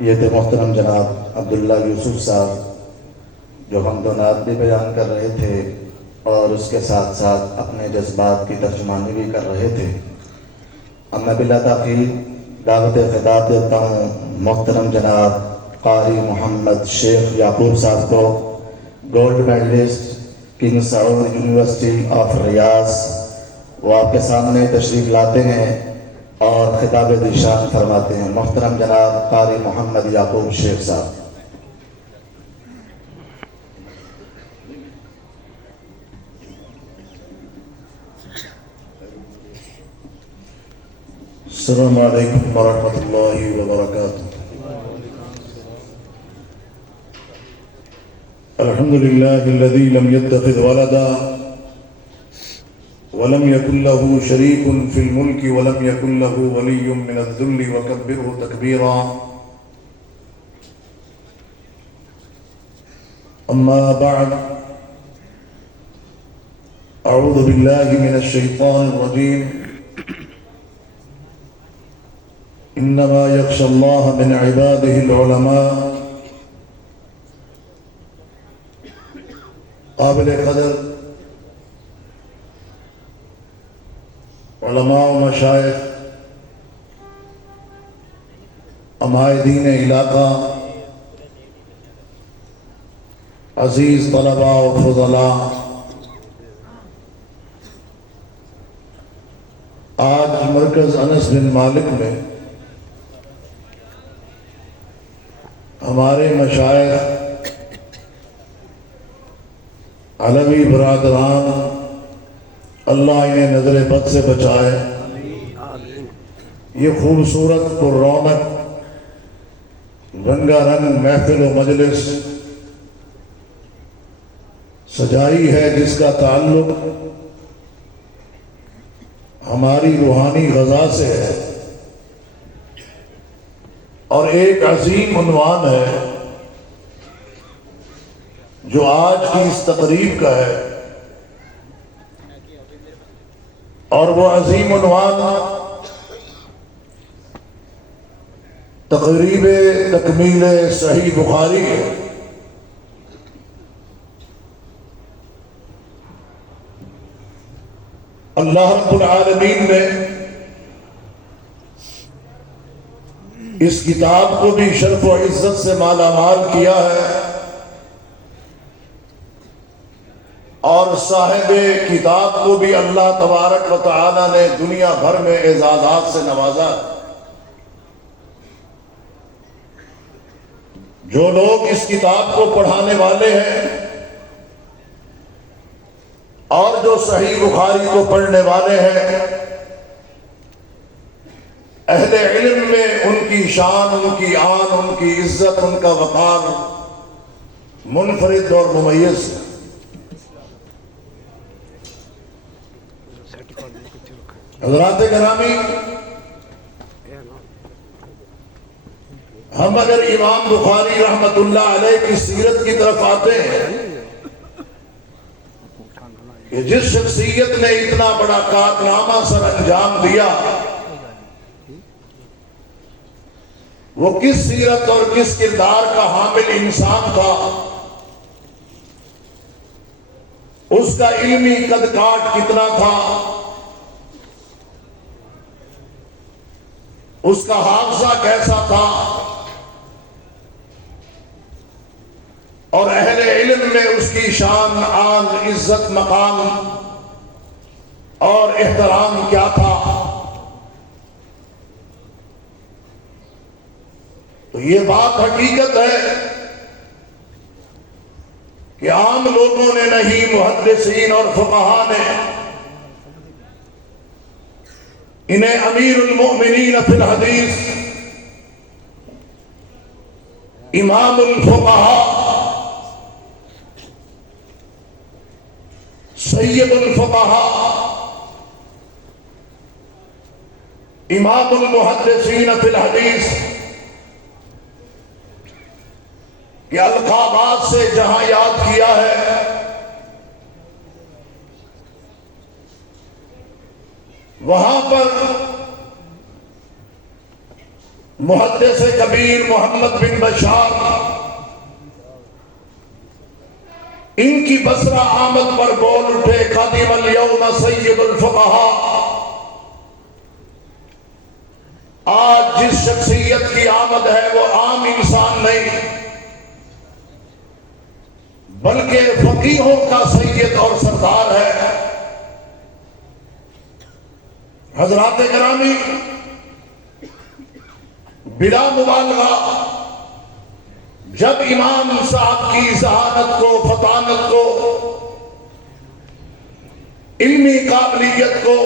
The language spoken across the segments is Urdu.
یہ تھے محترم جناب عبداللہ یوسف صاحب جو حمد و نعت بھی بیان کر رہے تھے اور اس کے ساتھ ساتھ اپنے جذبات کی ترجمانی بھی کر رہے تھے۔ اب میں بلا تاخیر دعوت خطاب دیتا ہوں محترم جناب قاری محمد شیخ یعقوب صاحب کو، gold medalist King Saud University of Riyadh. وہ آپ کے سامنے تشریف لاتے ہیں اور خطاب ذیشان فرماتے ہیں۔ محترم جناب قاری محمد یعقوب شیخ صاحب۔ السلام علیکم ورحمۃ اللہ وبرکاتہ۔ الحمد للہ الذی لم يتخذ ولدا ولم يكن له شريك في الملك ولم يكن له ولي من الذل وكبره تكبيرا۔ أما بعد، أعوذ بالله من الشيطان الرجيم، إنما يخشى الله من عباده العلماء۔ قابل قدر علماء و مشائخ، عمائدین علاقہ، عزیز طلباء و فضلاء، آج مرکز انس بن مالک میں ہمارے مشائخ علوی برادران، اللہ انہیں نظر بد سے بچائے، یہ خوبصورت پر رونق رنگا رنگ محفل و مجلس سجائی ہے، جس کا تعلق ہماری روحانی غذا سے ہے، اور ایک عظیم عنوان ہے جو آج کی اس تقریب کا ہے، اور وہ عظیم عنوان تقریب تکمیل صحیح بخاری ہے۔ اللہ رب العالمین نے اس کتاب کو بھی شرف و عزت سے مالا مال کیا ہے، اور صاحب کتاب کو بھی اللہ تبارک و تعالی نے دنیا بھر میں اعزازات سے نوازا ہے۔ جو لوگ اس کتاب کو پڑھانے والے ہیں اور جو صحیح بخاری کو پڑھنے والے ہیں، اہل علم میں ان کی شان، ان کی آن، ان کی عزت، ان کا وقار منفرد اور ممیز ہے۔ حضرات گرامی، ہم اگر امام بخاری رحمت اللہ علیہ کی سیرت کی طرف آتے ہیں کہ جس شخصیت نے اتنا بڑا کارنامہ سر انجام دیا، وہ کس سیرت اور کس کردار کا حامل انسان تھا، اس کا علمی قد کاٹ کتنا تھا، اس کا حافظہ کیسا تھا، اور اہل علم میں اس کی شان، آن، عزت، مقام اور احترام کیا تھا۔ تو یہ بات حقیقت ہے کہ عام لوگوں نے نہیں، محدثین اور فقہاء نے انہیں امیر المؤمنین فی الحدیث، امام الفقہاء، سید الفقہاء، امام المحدثین فی الحدیث کے القابات سے جہاں یاد کیا ہے، وہاں پر محدث کبیر محمد بن بشار ان کی بصرہ آمد پر بول اٹھے قادم الیوم سید الفقہاء، آج جس شخصیت کی آمد ہے وہ عام انسان نہیں بلکہ فقیہوں کا سید اور سردار ہے۔ حضرات گرامی، بلا مبالغہ جب امام صاحب کی ذہانت کو، فطانت کو، علمی قابلیت کو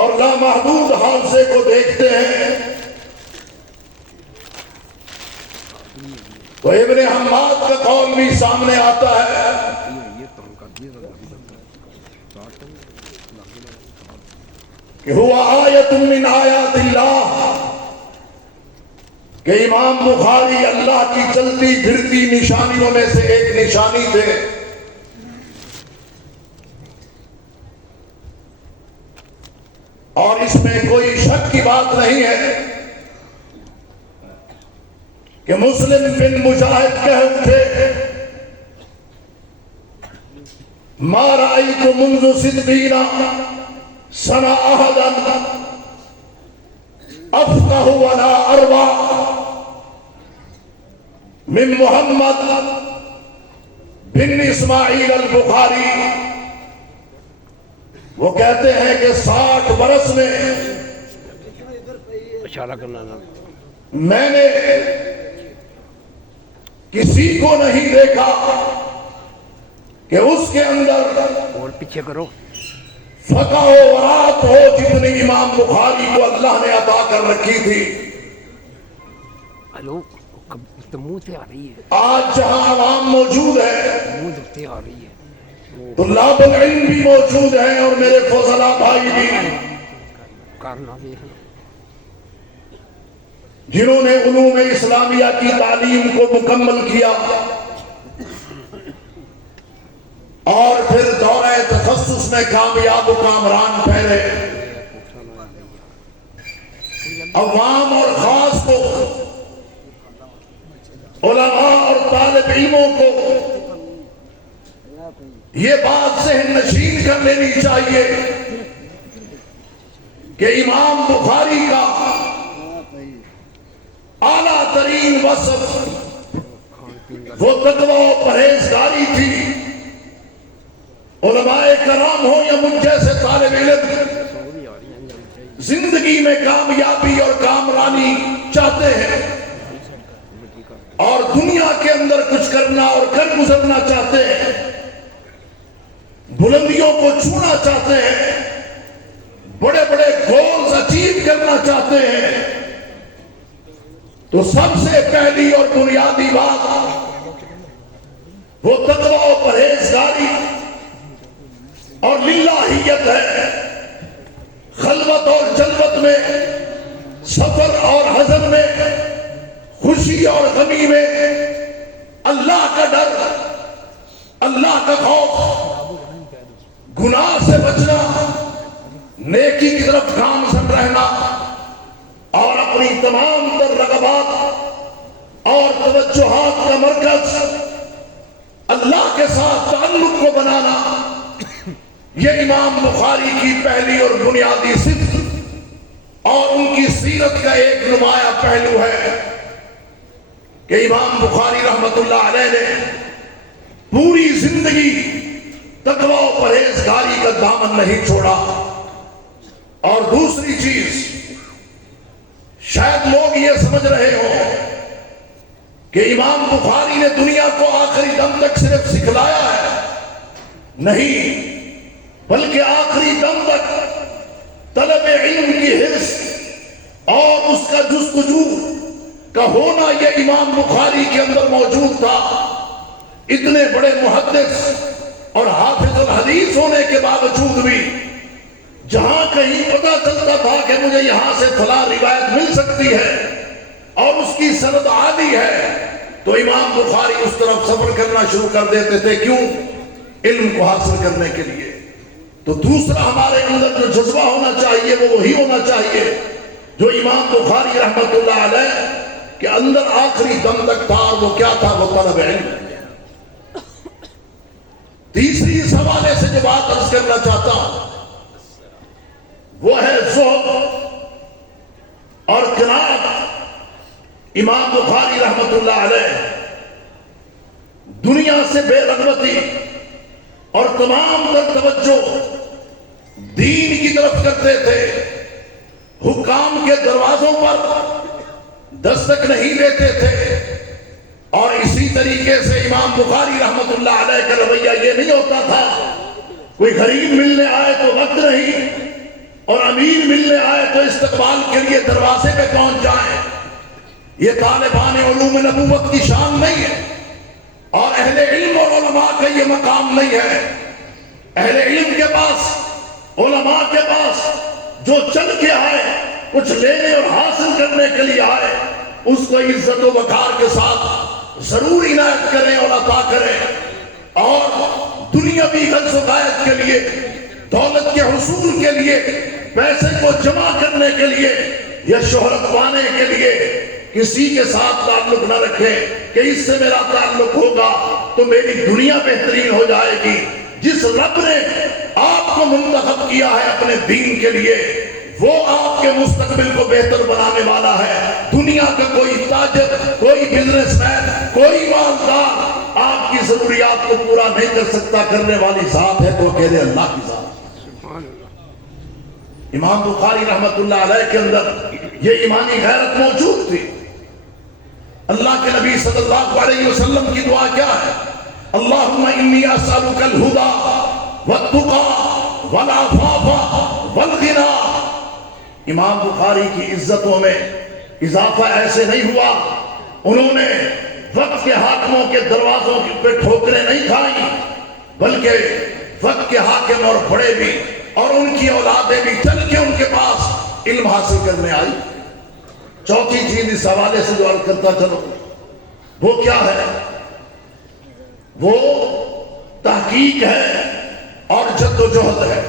اور لامحدود حافظے کو دیکھتے ہیں تو ابن حماد کا قول بھی سامنے آتا ہے کہ ہوا آیت من آیات اللہ، کہ امام بخاری اللہ کی چلتی پھرتی نشانیوں میں سے ایک نشانی تھے۔ اور اس میں کوئی شک کی بات نہیں ہے کہ مسلم بن مجاہد کہہ اٹھے ما رأیت منذ صدقین سنا احدا افقہ ولا اربع من محمد بن اسماعیل البخاری۔ وہ کہتے ہیں کہ 60 برس میں میں نے کسی کو نہیں دیکھا کہ اس کے اندر اور پیچھے کرو فقہ و ورات ہو جتنی امام بخاری کو اللہ نے عطا کر رکھی تھی۔ ہلو منہ سے آ رہی ہے، آج جہاں عوام موجود ہے، منہ سے آ رہی ہے، طلاب العلم بھی موجود ہیں اور میرے فضلاء بھائی بھی، کارنامے ہیں جنہوں نے علوم اسلامیہ کی تعلیم کو مکمل کیا اور پھر دورہ تخصص میں کامیاب و کامران پھیلے۔ عوام اور خاص کو، علماء اور طالب علموں کو یہ بات ذہن نشین کر لینی چاہیے کہ امام بخاری کا اعلیٰ ترین وصف وہ تقوی و پرہیزگاری تھی۔ علماء کرام ہو یا مجھ جیسے طالب علم زندگی میں کامیابی اور کامرانی چاہتے ہیں اور دنیا کے اندر کچھ کرنا اور کر گزرنا چاہتے ہیں، بلندیوں کو چھونا چاہتے ہیں، بڑے بڑے گولز اچیو کرنا چاہتے ہیں، تو سب سے پہلی اور بنیادی بات وہ تقوی و پرہیزگاری اور للہیت ہے۔ خلوت اور جلوت میں، سفر اور حضر میں، خوشی اور غمی میں اللہ کا ڈر، اللہ کا خوف، گناہ سے بچنا، نیکی کی طرف گامزن رہنا اور اپنی تمام تر رغبات اور توجہات کا مرکز اللہ کے ساتھ تعلق کو بنانا، یہ امام بخاری کی پہلی اور بنیادی صفت اور ان کی سیرت کا ایک نمایاں پہلو ہے کہ امام بخاری رحمت اللہ علیہ نے پوری زندگی تقوی و پرہیزگاری کا دامن نہیں چھوڑا۔ اور دوسری چیز، شاید لوگ یہ سمجھ رہے ہوں کہ امام بخاری نے دنیا کو آخری دم تک صرف سکھلایا ہے، نہیں، بلکہ آخری دم تک طلب علم کی حرص اور اس کا جستجو کا ہونا یہ امام بخاری کے اندر موجود تھا۔ اتنے بڑے محدث اور حافظ الحدیث ہونے کے باوجود بھی جہاں کہیں پتہ چلتا تھا کہ مجھے یہاں سے فلاں روایت مل سکتی ہے اور اس کی سند عالی ہے، تو امام بخاری اس طرف سفر کرنا شروع کر دیتے تھے۔ کیوں؟ علم کو حاصل کرنے کے لیے۔ تو دوسرا ہمارے اندر جو جذبہ ہونا چاہیے وہ وہی ہونا چاہیے جو امام بخاری رحمت اللہ علیہ کے اندر آخری دم تک تھا، وہ کیا تھا؟ وہ طلب علم۔ تیسری اس حوالے سے جو بات عرض کرنا چاہتا ہوں وہ ہے زہد اور قناعت۔ امام بخاری رحمت اللہ علیہ دنیا سے بے رغبتی اور تمام تر توجہ دین کی طرف کرتے تھے، حکام کے دروازوں پر دستک نہیں دیتے تھے، اور اسی طریقے سے امام بخاری رحمت اللہ علیہ کا رویہ یہ نہیں ہوتا تھا کوئی غریب ملنے آئے تو وقت نہیں، اور امیر ملنے آئے تو استقبال کے لیے دروازے پہ پہنچ جائیں۔ یہ طالبان علوم نبوت کی شان نہیں ہے، اور اہل علم اور علماء کا یہ مقام نہیں ہے۔ اہل علم کے پاس، علماء کے پاس جو چل کے آئے، کچھ لینے اور حاصل کرنے کے لیے آئے، اس کو عزت و وقار کے ساتھ ضرور عنایت کریں اور عطا کریں، اور دنیاوی غرض و غایت کے لیے، دولت کے حصول کے لیے، پیسے کو جمع کرنے کے لیے یا شہرت پانے کے لیے کسی کے ساتھ تعلق نہ رکھیں کہ اس سے میرا تعلق ہوگا تو میری دنیا بہترین ہو جائے گی۔ جس رب نے آپ کو منتخب کیا ہے اپنے دین کے لیے، وہ آپ کے مستقبل کو بہتر بنانے والا ہے۔ دنیا کا کوئی تاجر، کوئی بزنس مین، کوئی مالدار آپ کی ضروریات کو پورا نہیں کر سکتا۔ کرنے والی ذات ہے تو کہہ دے اللہ کی ذات۔ امام بخاری رحمت اللہ علیہ کے اندر یہ ایمانی غیرت موجود تھی۔ اللہ کے نبی صلی اللہ علیہ وسلم کی دعا کیا ہے؟ اللہم انی اسألک الہدی والتقی والعفاف والغنی۔ امام بخاری کی عزتوں میں اضافہ ایسے نہیں ہوا، انہوں نے وقت کے حاکموں کے دروازوں پہ ٹھوکریں نہیں کھائیں، بلکہ وقت کے حاکم اور بڑے بھی اور ان کی اولادیں بھی چل کے ان کے پاس علم حاصل کرنے آئی۔ چوتھی چیز اس حوالے سے جو عرض کرتا چلو وہ کیا ہے؟ وہ تحقیق ہے اور جد و جہد ہے۔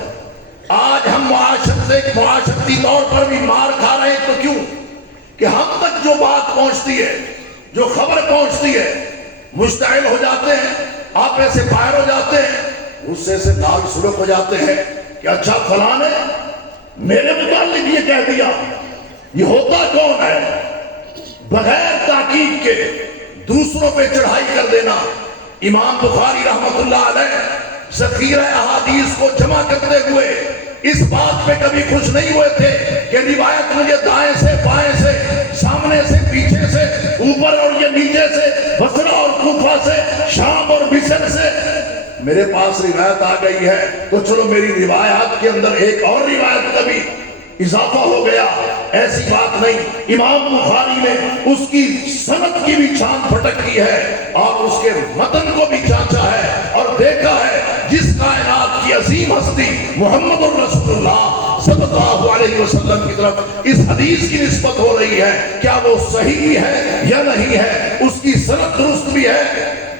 آج ہم معاشرتی طور پر بھی مار کھا رہے ہیں، تو کیوں کہ ہم تک جو بات پہنچتی ہے، جو خبر پہنچتی ہے، مشتعل ہو جاتے ہیں، آپے سے باہر ہو جاتے ہیں، غصے سے لال سلوک ہو جاتے ہیں کہ اچھا فلاں نے میرے متعلق یہ کہہ دیا۔ یہ ہوتا کون ہے؟ بغیر تحقیق کے دوسروں پہ چڑھائی کر دینا۔ امام بخاری رحمت اللہ علیہ ذخیرہ احادیث کو جمع کرتے ہوئے اس بات پہ کبھی خوش نہیں ہوئے تھے کہ روایت مجھے دائیں سے بائیں سے، سامنے سے پیچھے سے، اوپر اور یہ نیچے سے، بصرہ اور کوفہ سے، شام اور مصر سے میرے پاس روایت آ گئی ہے تو چلو میری روایات کے اندر ایک اور روایت کا بھی اضافہ ہو گیا۔ ایسی بات نہیں۔ امام بخاری نے اس کی سند کی بھی چھان پھٹک کی ہے اور اس کے متن کو بھی جانچا ہے اور دیکھا ہے جس کائنات کی عظیم ہستی محمد الرسول اللہ صلی اللہ علیہ وسلم کی طرف اس حدیث کی نسبت ہو رہی ہے، کیا وہ صحیح ہے یا نہیں ہے، اس کی سند درست بھی ہے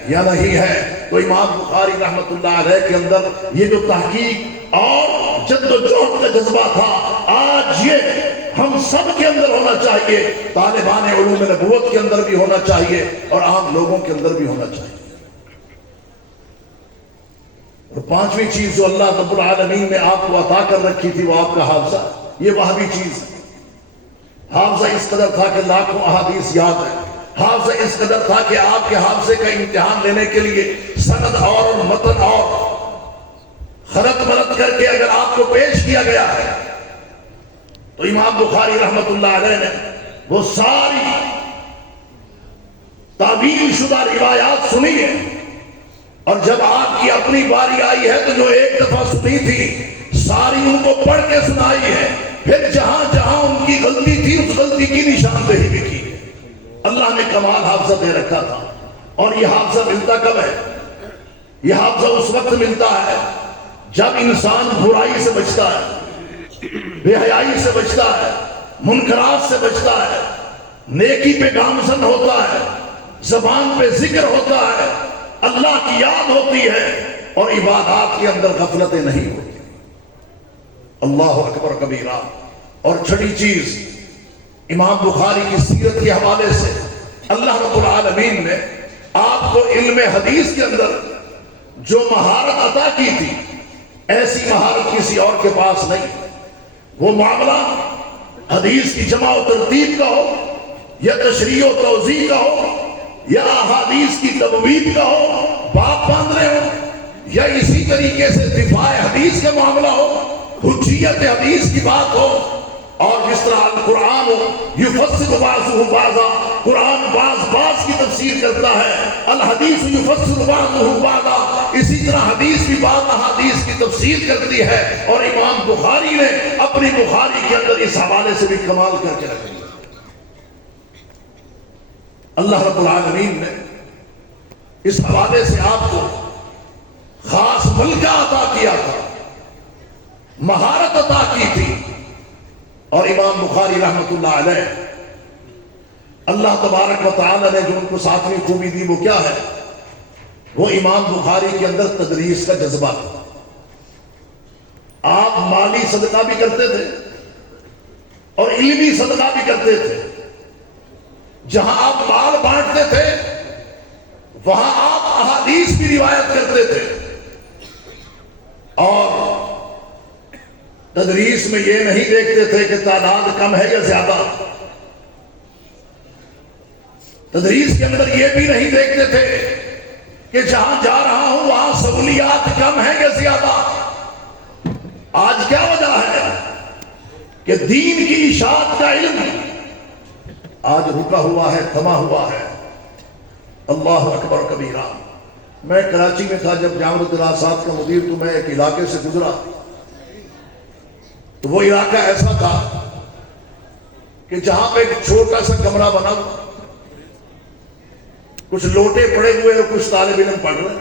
یا نہیں ہے۔ تو امام بخاری رحمت اللہ علیہ کے اندر یہ جو تحقیق اور جد و جہد کا جذبہ تھا، آج یہ ہم سب کے اندر ہونا چاہیے، طالبان علوم نبوت کے اندر بھی ہونا چاہیے اور عام لوگوں کے اندر بھی ہونا چاہیے۔ اور پانچویں چیز جو اللہ رب العالمین نے آپ کو عطا کر رکھی تھی وہ آپ کا حافظہ، یہ وہابی چیز ہے۔ حافظہ اس قدر تھا کہ لاکھوں احادیث یاد ہے، حافظہ اس قدر تھا کہ آپ کے حافظے کا امتحان لینے کے لیے سند اور متن اور خرط مرت کر کے اگر آپ کو پیش کیا گیا ہے تو امام بخاری رحمت اللہ علیہ نے وہ ساری تعبیر شدہ روایات سنی ہے، اور جب آپ کی اپنی باری آئی ہے تو جو ایک دفعہ سنی تھی ساری ان کو پڑھ کے سنائی ہے، پھر جہاں جہاں ان کی غلطی تھی اس غلطی کی نشاندہی بھی کی۔ اللہ نے کمال حافظہ دے رکھا تھا، اور یہ حافظہ ملتا کب ہے؟ یہ حافظہ اس وقت ملتا ہے جب انسان برائی سے بچتا ہے، بے حیائی سے بچتا ہے، منکرات سے بچتا ہے، نیکی پہ گامزن ہوتا ہے، زبان پہ ذکر ہوتا ہے، اللہ کی یاد ہوتی ہے اور عبادات کے اندر غفلتیں نہیں ہوتی۔ اللہ اکبر کبیرہ۔ اور چھٹی چیز امام بخاری کی سیرت کے حوالے سے اللہ رب العالمین نے آپ کو علم حدیث کے اندر جو مہارت عطا کی تھی، ایسی مہارت کسی اور کے پاس نہیں۔ وہ معاملہ حدیث کی جمع و ترتیب کا ہو، یا تشریح و توضیح کا ہو، یا احادیث کی تبویب کا ہو، باب باندھنے ہو، یا اسی طریقے سے دفاع حدیث کا معاملہ ہو، حجیت حدیث کی بات ہو، اور جس طرح القرآن یفسر بعضہ بعضا، قرآن بعض کی تفسیر کرتا ہے، الحدیث یفسر بعضہ بعضا، اسی طرح حدیث بھی بعض احادیث کی تفسیر کرتی ہے۔ اور امام بخاری نے اپنی بخاری کے اندر اس حوالے سے بھی کمال کر کے رکھ دیا۔ اللہ رب العالمین نے اس حوالے سے آپ کو خاص ملکہ عطا کیا تھا، مہارت عطا کی تھی۔ اور امام بخاری رحمت اللہ علیہ، اللہ تبارک و تعالی نے جو ان کو ساتویں خوبی دی وہ کیا ہے؟ وہ امام بخاری کے اندر تدریس کا جذبہ تھا۔ آپ مالی صدقہ بھی کرتے تھے اور علمی صدقہ بھی کرتے تھے۔ جہاں آپ مال بانٹتے تھے وہاں آپ احادیث بھی روایت کرتے تھے۔ اور تدریس میں یہ نہیں دیکھتے تھے کہ تعداد کم ہے یا زیادہ، تدریس کے اندر یہ بھی نہیں دیکھتے تھے کہ جہاں جا رہا ہوں وہاں سہولیات کم ہیں یا زیادہ۔ آج کیا وجہ ہے کہ دین کی اشاعت کا علم آج رکا ہوا ہے، تھما ہوا ہے۔ اللہ اکبر کبیرہ۔ میں کراچی میں تھا جب جامعۃ الدراسات کا مدیر، تو میں ایک علاقے سے گزرا، تو وہ علاقہ ایسا تھا کہ جہاں پہ ایک چھوٹا سا کمرہ بنا ہوا، کچھ لوٹے پڑے ہوئے اور کچھ طالب علم پڑھ رہے۔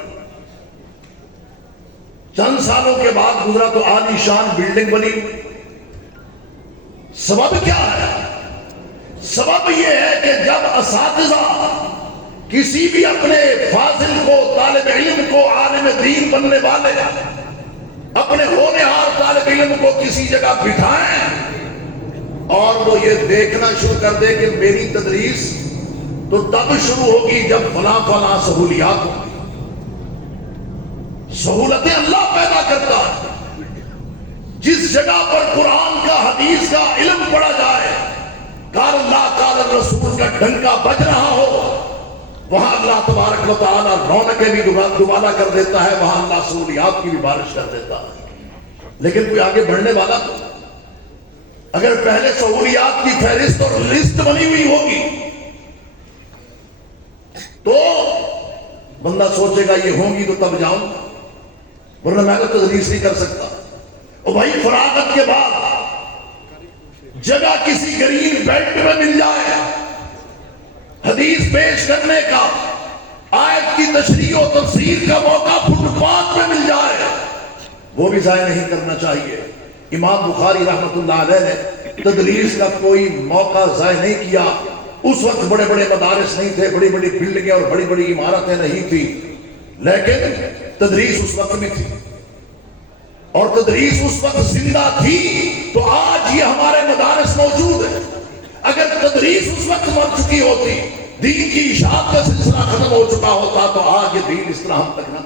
چند سالوں کے بعد گزرا تو عالی شان بلڈنگ بنی ہوئی۔ سبب کیا ہے؟ سبب یہ ہے کہ جب اساتذہ کسی بھی اپنے فاضل کو، طالب علم کو، عالم دین بننے والے اپنے ہونہار طالب علم کو کسی جگہ بٹھائیں اور وہ یہ دیکھنا شروع کر دے کہ میری تدریس تو تب شروع ہوگی جب فلاں فلاں سہولیات ہوگی۔ سہولتیں اللہ پیدا کرتا ہے۔ جس جگہ پر قرآن کا، حدیث کا علم پڑھا جائے، قال اللہ قال الرسول کا ڈنکا بج رہا ہو، وہاں اللہ تبارک و تعالیٰ رونقیں بھی دوبالا کر دیتا ہے، وہاں اللہ سہولیات کی بھی بارش کر دیتا ہے۔ لیکن کوئی آگے بڑھنے والا تو، اگر پہلے سہولیات کی فہرست اور لسٹ بنی ہوئی ہوگی تو بندہ سوچے گا یہ ہوں گی تو تب جاؤں گا، ورنہ میں تو تدریس نہیں کر سکتا۔ اور بھائی فراغت کے بعد جگہ کسی گرین بیلٹ میں مل جائے، حدیث پیش کرنے کا، آیت کی تشریح و تفسیر کا موقع فٹ پاتھ میں مل جائے، وہ بھی ضائع نہیں کرنا چاہیے۔ امام بخاری رحمت اللہ علیہ نے تدریس کا کوئی موقع ضائع نہیں کیا۔ اس وقت بڑے بڑے مدارس نہیں تھے، بڑی بڑی بلڈنگیں اور بڑی بڑی عمارتیں نہیں تھی، لیکن تدریس اس وقت میں تھی، اور تدریس اس وقت زندہ تھی تو آج یہ ہمارے مدارس موجود ہیں۔ اگر تدریس اس وقت مر چکی ہوتی، دین کی اشاعت کا سلسلہ ختم ہو چکا ہوتا، تو آج یہ دین اس طرح ہم تک نہ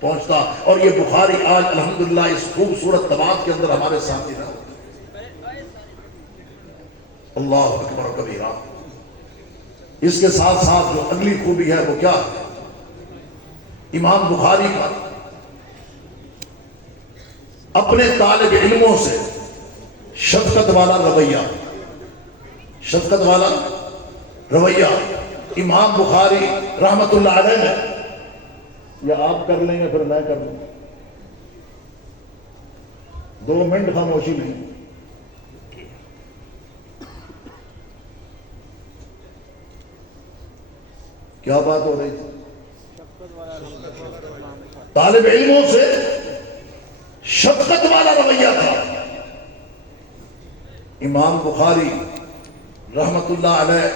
پہنچتا، اور یہ بخاری آج الحمدللہ اس خوبصورت طباعت کے اندر ہمارے سامنے نہ ہوتا۔ اللہ اکبر کبیرہ۔ اس کے ساتھ ساتھ جو اگلی خوبی ہے وہ کیا ہے؟ امام بخاری کا اپنے طالب علموں سے شفقت والا رویہ، شفقت والا رویہ۔ امام بخاری رحمت اللہ علیہ نے، یا آپ کر لیں گے پھر میں کر لوں، 2 منٹ خاموشی نہیں۔ کیا بات ہو رہی تھی؟ طالب علموں سے شفقت والا رویہ تھا۔ امام بخاری رحمت اللہ علیہ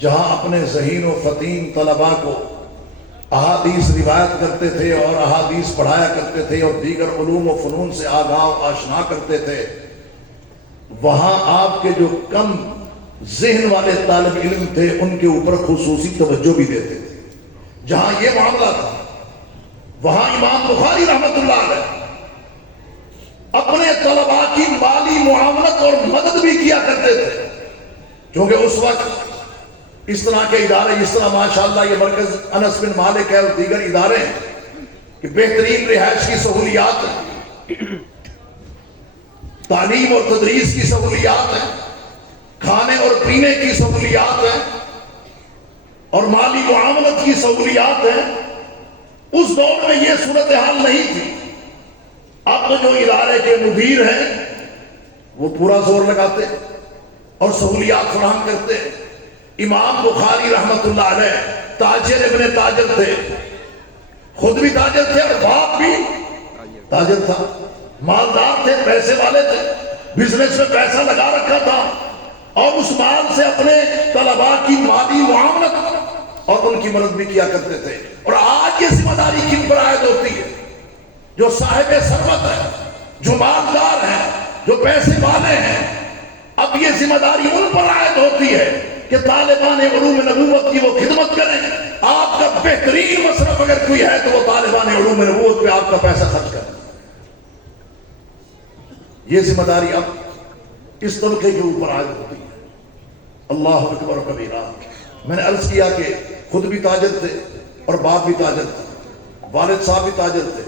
جہاں اپنے ذہین و فطین طلباء کو احادیث روایت کرتے تھے اور احادیث پڑھایا کرتے تھے اور دیگر علوم و فنون سے آگاہ و آشنا کرتے تھے، وہاں آپ کے جو کم ذہن والے طالب علم تھے ان کے اوپر خصوصی توجہ بھی دیتے تھے. جہاں یہ معاملہ تھا وہاں امام بخاری رحمت اللہ علیہ اپنے طلباء کی مالی معاونت اور مدد بھی کیا کرتے تھے، کیونکہ اس وقت اس طرح کے ادارے جس طرح ماشاءاللہ یہ مرکز انس بن مالک ہے اور دیگر ادارے ہیں کہ بہترین رہائش کی سہولیات ہیں، تعلیم اور تدریس کی سہولیات ہیں، کھانے اور پینے کی سہولیات ہیں اور مالی معاونت کی سہولیات ہیں. اس دور میں یہ صورتحال نہیں تھی. اب تو جو ادارے کے مدیر ہیں وہ پورا زور لگاتے اور سہولیات فراہم کرتے. امام بخاری رحمت اللہ علیہ تاجر ابن تاجر تھے، خود بھی تاجر تھے اور باپ بھی تاجر تھا، مالدار تھے، پیسے والے تھے، بزنس میں پیسہ لگا رکھا تھا اور اس مال سے اپنے طلباء کی مالی معاونت اور ان کی مدد بھی کیا کرتے تھے. اور آج یہ ذمہ داری کن پر عائد ہوتی ہے؟ جو صاحب ثروت ہے، جو مالدار ہیں، جو پیسے والے ہیں. اب یہ ذمہ داری ان پر عائد ہوتی ہے کہ طالبان علوم نبوت کی وہ خدمت کریں. آپ کا بہترین مصرف اگر کوئی ہے تو وہ طالبان علوم نبوت پہ آپ کا پیسہ خرچ کریں. یہ ذمہ داری اب اس طبقے کے اوپر عائد ہوتی ہے. اللہ اکبر و کبیرہ. میں نے عرض کیا کہ خود بھی تاجر تھے اور باپ بھی تاجر تھے، والد صاحب بھی تاجر تھے.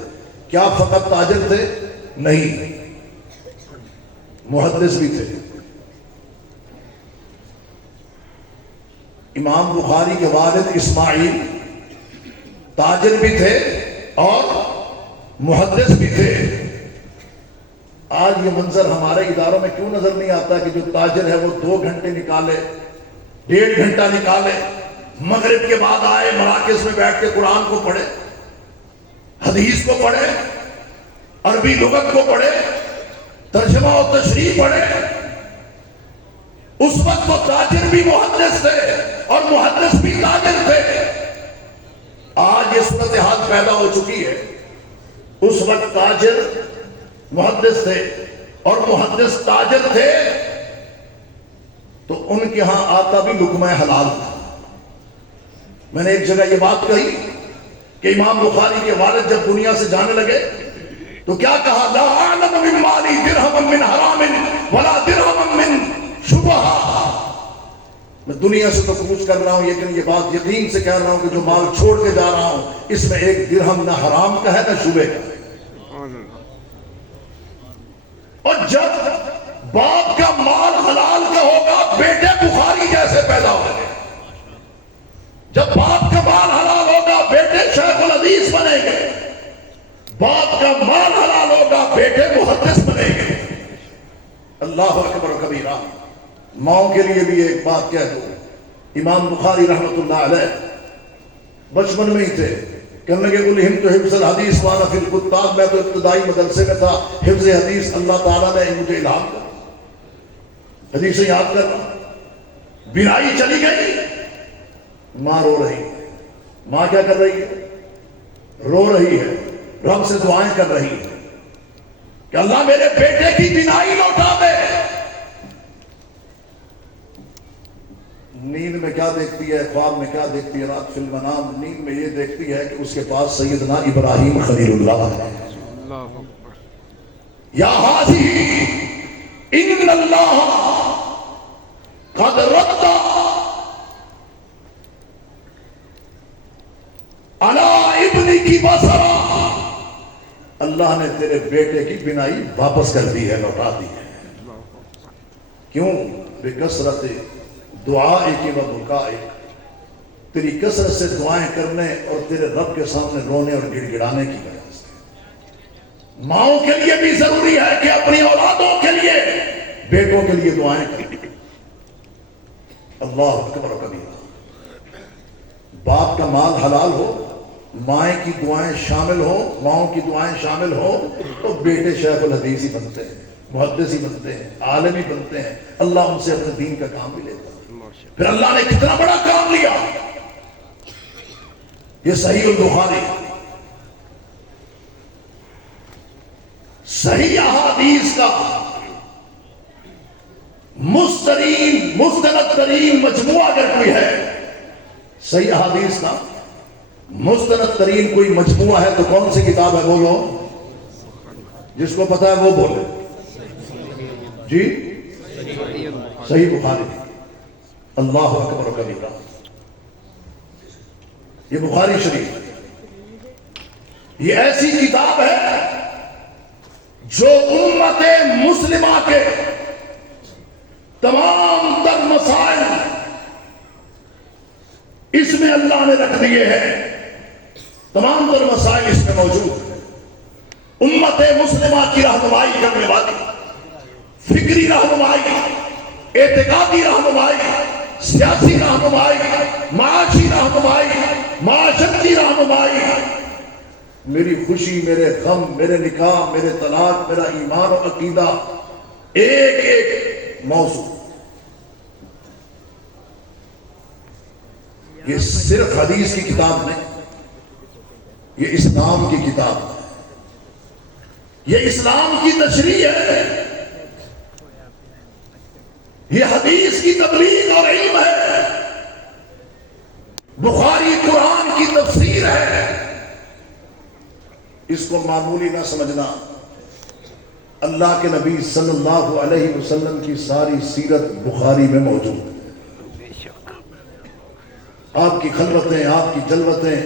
کیا فقط تاجر تھے؟ نہیں، محدث بھی تھے. امام بخاری کے والد اسماعیل تاجر بھی تھے اور محدث بھی تھے. آج یہ منظر ہمارے اداروں میں کیوں نظر نہیں آتا کہ جو تاجر ہے وہ 2 گھنٹے نکالے، 1.5 گھنٹہ نکالے، مغرب کے بعد آئے مراکز میں بیٹھ کے قرآن کو پڑھے، حدیث کو پڑھے، عربی لغت کو پڑھے، ترجمہ و تشریح پڑھے. اس وقت وہ تاجر بھی محدث تھے اور محدث بھی تاجر تھے. آج یہ صورتحال پیدا ہو چکی ہے. اس وقت تاجر محدث تھے اور محدث تاجر تھے تو ان کے ہاں آتا بھی لقمہ حلال تھا. میں نے ایک جگہ یہ بات کہی کہ امام بخاری کے والد جب دنیا سے جانے لگے تو کیا کہا؟ لا اعلم من مالی درہم من حرام ولا درہم من شبہ. میں دنیا سے تو کچھ کر رہا ہوں لیکن یہ بات یقین سے کہہ رہا ہوں کہ جو مال چھوڑ کے جا رہا ہوں اس میں ایک درہم نہ حرام کا ہے نہ شبہ کا. اور جب باپ کا مال حلال کا ہوگا بیٹے بخاری جیسے پیدا ہوں گے. جب باپ کا مال حلال ہوگا بیٹے شیخ الحدیث بنیں گے. باپ کا مال حلال ہوگا بیٹے محدث بنیں گے. اللہ اکبر و کبیرہ. ماؤں کے لیے بھی ایک بات کہہ دوں. امام بخاری رحمت اللہ علیہ بچپن میں ہی تھے، کہنے لگے الہمت حفظ الحدیث وانا فی الکتاب. میں تو ابتدائی مدرسے میں تھا، حفظ حدیث اللہ تعالیٰ نے مجھے الہام کیا، حدیثیں یاد کر رہا. بینائی چلی گئی، ماں رو رہی ہے. ماں کیا کر رہی ہے؟ رو رہی ہے، رب سے دعائیں کر رہی ہے کہ اللہ میرے بیٹے کی بینائی لوٹا دے. نیند میں کیا دیکھتی ہے، خواب میں کیا دیکھتی ہے؟ رات فی المنام نیند میں یہ دیکھتی ہے کہ اس کے پاس سیدنا ابراہیم خلیل اللہ ہے. یا حاضی ان اللہ قد رد علی ابنی کی بصرا. اللہ نے تیرے بیٹے کی بینائی واپس کر دی ہے، لوٹا دی ہے. کیوں؟ بکثرت دعائے و بکائے. تیری کثرت سے دعائیں کرنے اور تیرے رب کے سامنے رونے اور گڑ گڑانے کی وجہ سے. ماؤں کے لیے بھی ضروری ہے کہ اپنی اولادوں کے لیے، بیٹوں کے لیے دعائیں کریں. اللہ اکبر و کبیرہ. باپ کا مال حلال ہو، مائیں کی دعائیں شامل ہو، ماؤں کی دعائیں شامل ہو تو بیٹے شیخ الحدیث ہی بنتے ہیں، محدث ہی بنتے ہیں، عالم ہی بنتے ہیں. اللہ ان سے اپنے دین کا کام بھی لیتا ہے. پھر اللہ نے کتنا بڑا کام لیا. یہ صحیح البخاری، صحیح احادیث کا مستند ترین مجموعہ اگر کوئی ہے صحیح احادیث کا مستند ترین کوئی مجموعہ ہے تو کون سی کتاب ہے؟ بولو، جس کو پتا ہے وہ بولے جی۔ صحیح بخاری، اللہ اکبر و کبیرہ، یہ بخاری شریف یہ ایسی کتاب ہے جو امت مسلمہ کے تمام تر مسائل اس میں اللہ نے رکھ دیے ہیں، تمام تر مسائل اس میں موجود ہیں۔ امت مسلمہ کی رہنمائی کرنے والی، فکری رہنمائی، اعتقادی رہنمائی، سیاسی رہنمائی، معاشی رہنمائی، معاشرتی رہنمائی، میری خوشی، میرے غم، میرے نکاح، میرے طلاق، میرا ایمان و عقیدہ، ایک ایک موضوع۔ یہ صرف حدیث کی کتاب نہیں، یہ اسلام کی کتاب ہے، یہ اسلام کی تشریح ہے، یہ حدیث کی تبلیغ اور علم ہے، بخاری قرآن کی تفسیر ہے۔ اس کو معمولی نہ سمجھنا، اللہ کے نبی صلی اللہ علیہ وسلم کی ساری سیرت بخاری میں موجود ہے۔ آپ کی خلوتیں، آپ کی جلوتیں،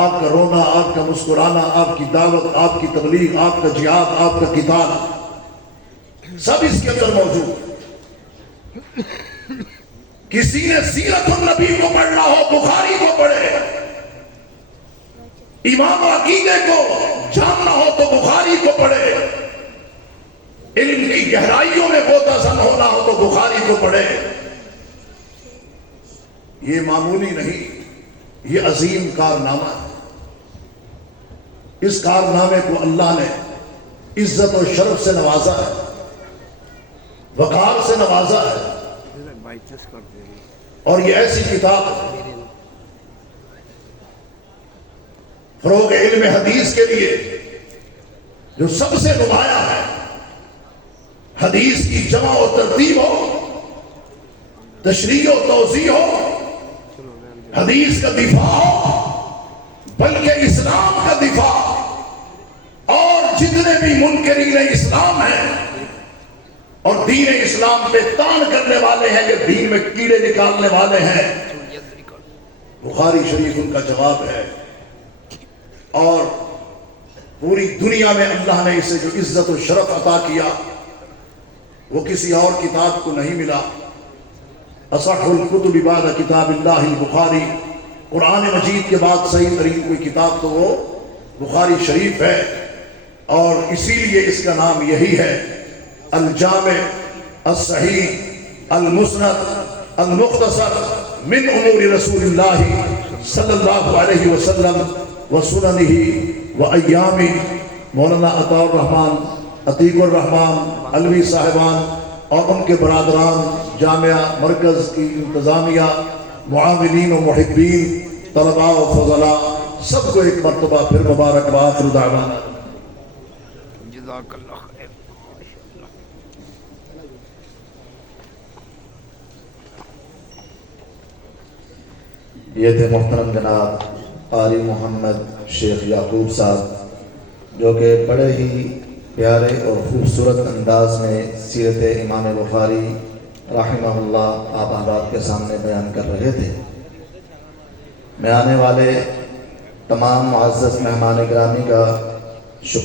آپ کا رونا، آپ کا مسکرانا، آپ کی دعوت، آپ کی تبلیغ، آپ کا جہاد، آپ کا قتال، سب اس کے اندر موجود ہے۔ کسی نے سیرت النبی کو پڑھنا ہو بخاری کو پڑھے، ایمان و عقیدے کو جاننا ہو تو بخاری کو پڑھے، علم کی گہرائیوں میں غوطہ زن ہونا ہو تو بخاری کو پڑھے۔ یہ معمولی نہیں، یہ عظیم کارنامہ ہے۔ اس کارنامے کو اللہ نے عزت و شرف سے نوازا ہے، وقار سے نوازا ہے، اور یہ ایسی کتاب ہے فروغ علم حدیث کے لیے جو سب سے نمایاں ہے۔ حدیث کی جمع و ترتیب ہو، تشریح و توضیح ہو، حدیث کا دفاع ہو، بلکہ اسلام کا دفاع، اور جتنے بھی منکرین اسلام ہیں اور دین اسلام پہ تان کرنے والے ہیں، یہ دین میں کیڑے نکالنے والے ہیں، بخاری شریف ان کا جواب ہے۔ اور پوری دنیا میں اللہ نے اسے جو عزت و شرف عطا کیا وہ کسی اور کتاب کو نہیں ملا۔ اصح الکتب بعد کتاب اللہ البخاری، قرآن مجید کے بعد صحیح ترین کوئی کتاب تو وہ بخاری شریف ہے، اور اسی لیے اس کا نام یہی ہے، الجامع الصحیح المسند المختصر من امور رسول اللہ صلی اللہ علیہ وسلم وسننہ وایامہ۔ مولانا عطاء الرحمن، عتیق الرحمن علوی صاحبان اور ان کے برادران، جامعہ مرکز کی انتظامیہ، معاونین و محبین، طلباء و فضلاء، سب کو ایک مرتبہ پھر مبارک آخر دعوانا جزاک اللہ خیر۔ یہ تھے محترم جناب قاری محمد شیخ یعقوب صاحب، جو کہ بڑے ہی پیارے اور خوبصورت انداز میں سیرت امام بخاری رحمہ اللہ آپ احباب کے سامنے بیان کر رہے تھے۔ میں آنے والے تمام معزز مہمان گرامی کا شکریہ